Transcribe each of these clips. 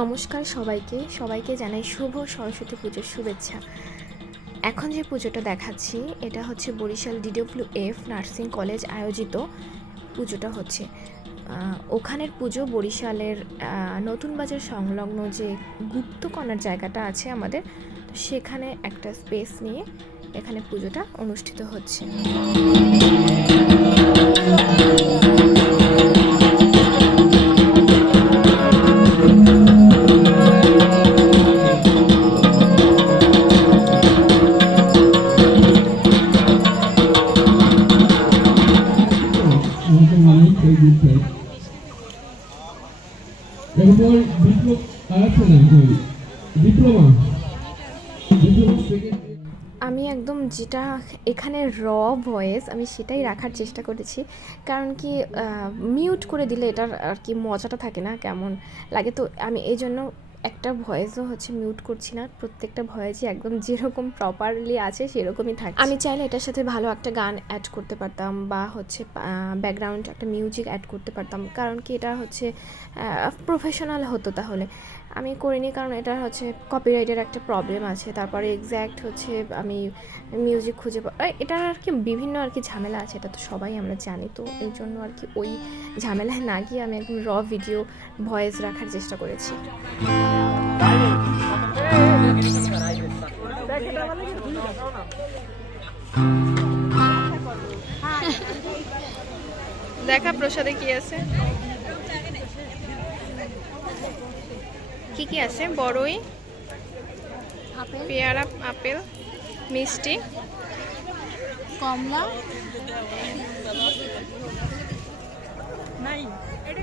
নমস্কার সবাইকে। সবাইকে জানাই শুভ সরস্বতী পুজোর শুভেচ্ছা। এখন যে পুজোটা দেখাচ্ছি, এটা হচ্ছে Barishal DW F nursing college আয়োজিত পুজোটা হচ্ছে। ওখানের পুজো বরিশালের নতুন বাজার সংলগ্ন যে গুপ্তকণার জায়গাটা আছে আমাদের, তো সেখানে একটা স্পেস নিয়ে এখানে পুজোটা অনুষ্ঠিত হচ্ছে। এখানে র ভয়েস আমি সেটাই রাখার চেষ্টা করেছি। কারণ কি মিউট করে দিলে এটার আর কি মজাটা থাকে না, কেমন লাগে। তো আমি এই জন্য একটা ভয়েসও হচ্ছে মিউট করছি না, প্রত্যেকটা ভয়েসই একদম যেরকম প্রপারলি আছে সেরকমই থাকে আমি চাইলে এটার সাথে ভালো একটা গান অ্যাড করতে পারতাম বা হচ্ছে ব্যাকগ্রাউন্ড একটা মিউজিক অ্যাড করতে পারতাম। কারণ কি এটা হচ্ছে প্রফেশনাল হতো তাহলে। আমি করিনি কারণ এটা হচ্ছে কপিরাইটের একটা প্রবলেম আছে। তারপরে এক্স্যাক্ট হচ্ছে আমি মিউজিক খুঁজে এটা আর কি বিভিন্ন আর কি ঝামেলা আছে, এটা তো সবাই আমরা জানি। তো এই জন্য আর কি ওই ঝামেলায় না গিয়ে আমি একদম র ভিডিও ভয়েস রাখার চেষ্টা করেছি। দেখা প্রসাদে কি আছে? কি কি আছে? বড়ই পেয়ারা আপেল মিষ্টি কমলা। এটা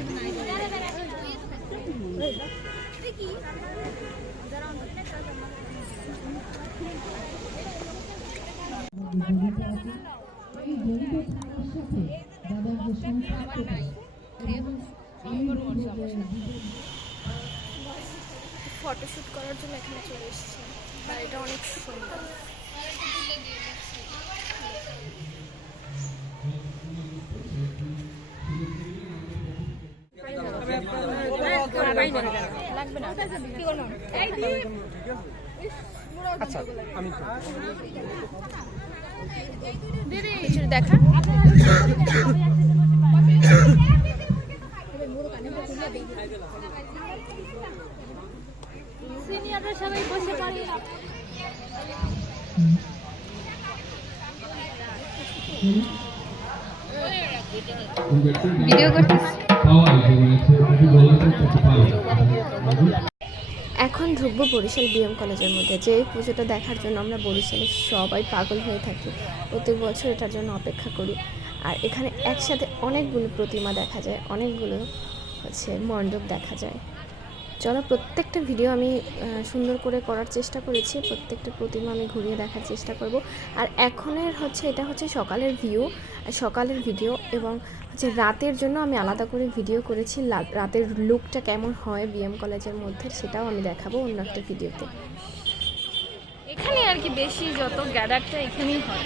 আমি ফটোশ্যুট করার জন্য এখানে চলে এসেছি। বাড়িটা অনেক সুন্দর। কিছু দেখা। সিনিয়ররা সবাই বসে পড়ে। ভিডিও করতেছি। এখন ঢুকবো বরিশাল বিএম কলেজের মধ্যে। যে পুজোটা দেখার জন্য আমরা বরিশালের সবাই পাগল হয়ে থাকি। প্রত্যেক বছর এটার জন্য অপেক্ষা করি। আর এখানে একসাথে অনেকগুলো প্রতিমা দেখা যায়, অনেকগুলো হচ্ছে মণ্ডপ দেখা যায়। চলো প্রত্যেকটা ভিডিও আমি সুন্দর করে করার চেষ্টা করেছি। প্রত্যেকটা প্রতিমা আমি ঘুরিয়ে দেখার চেষ্টা করব। আর এখনের হচ্ছে, এটা হচ্ছে সকালের ভিউ সকালের ভিডিও এবং হচ্ছে রাতের জন্য আমি আলাদা করে ভিডিও করেছি রাতের লুকটা কেমন হয় বিএম কলেজের মধ্যে সেটাও আমি দেখাবো অন্য একটা ভিডিওতে এখানে আর কি বেশি যত গ্যাদারটা এখানেই হয়।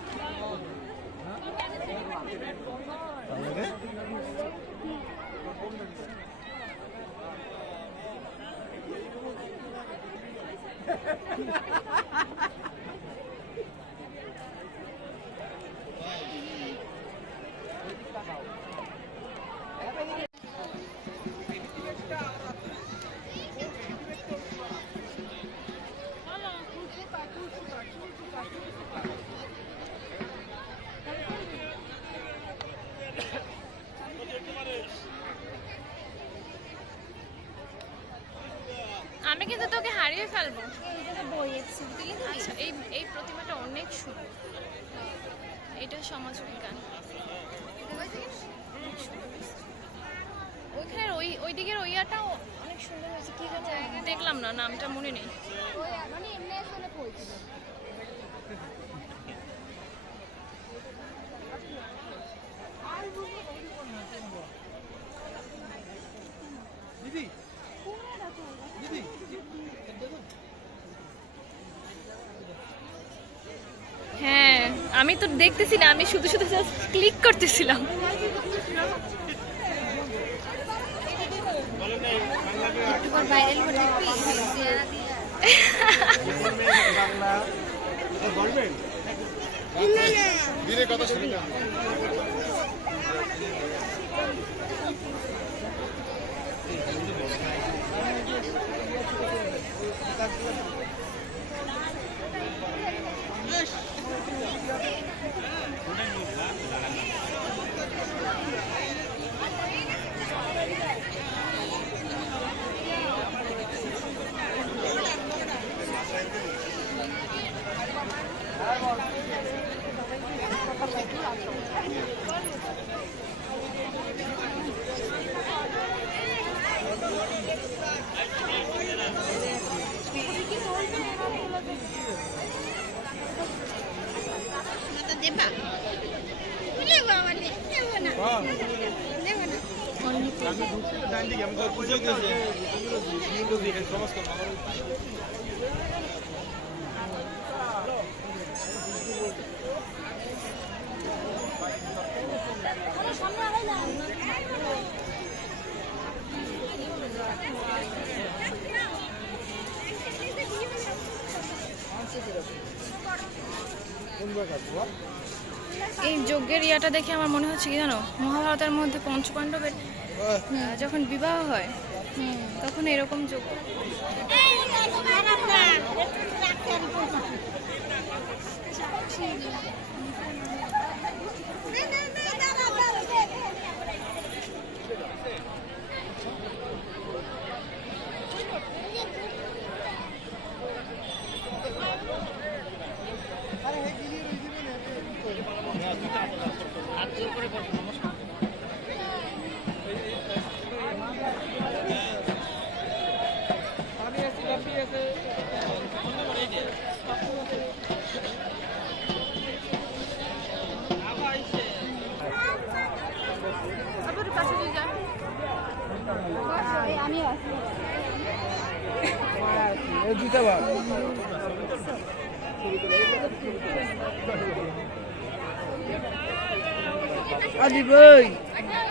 আমরা কিন্তু তোকে হারিয়ে ফেলব। আচ্ছা এই এই প্রতিমাটা অনেক সুন্দর। এটা সমাজ বিজ্ঞান। ওইখানের ওই ওই দিকের ওইয়াটাও অনেক সুন্দর হয়েছে। কি যেন দেখলাম না নামটা মনে নেই। হ্যাঁ আমি তো দেখতেছি না আমি শুধু শুধু ক্লিক করতেছিলাম এই যজ্ঞের ইয়াটা দেখে আমার মনে হচ্ছে কি জানো মহাভারতের মধ্যে পঞ্চপাণ্ডবের যখন বিবাহ হয় তখন এরকম যজ্ঞ ভাই। না বা মানে কিছু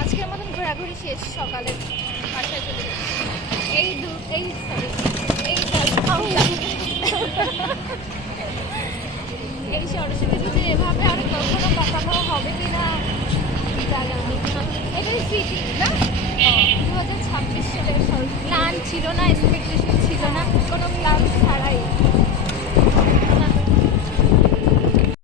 আজকের মতন ঘোরাঘুরি শেষ সকালে বাসায় এই দু এই এই এই না দু হাজার প্ল্যান ছিল না এক্সপেকটেশন ছিল না?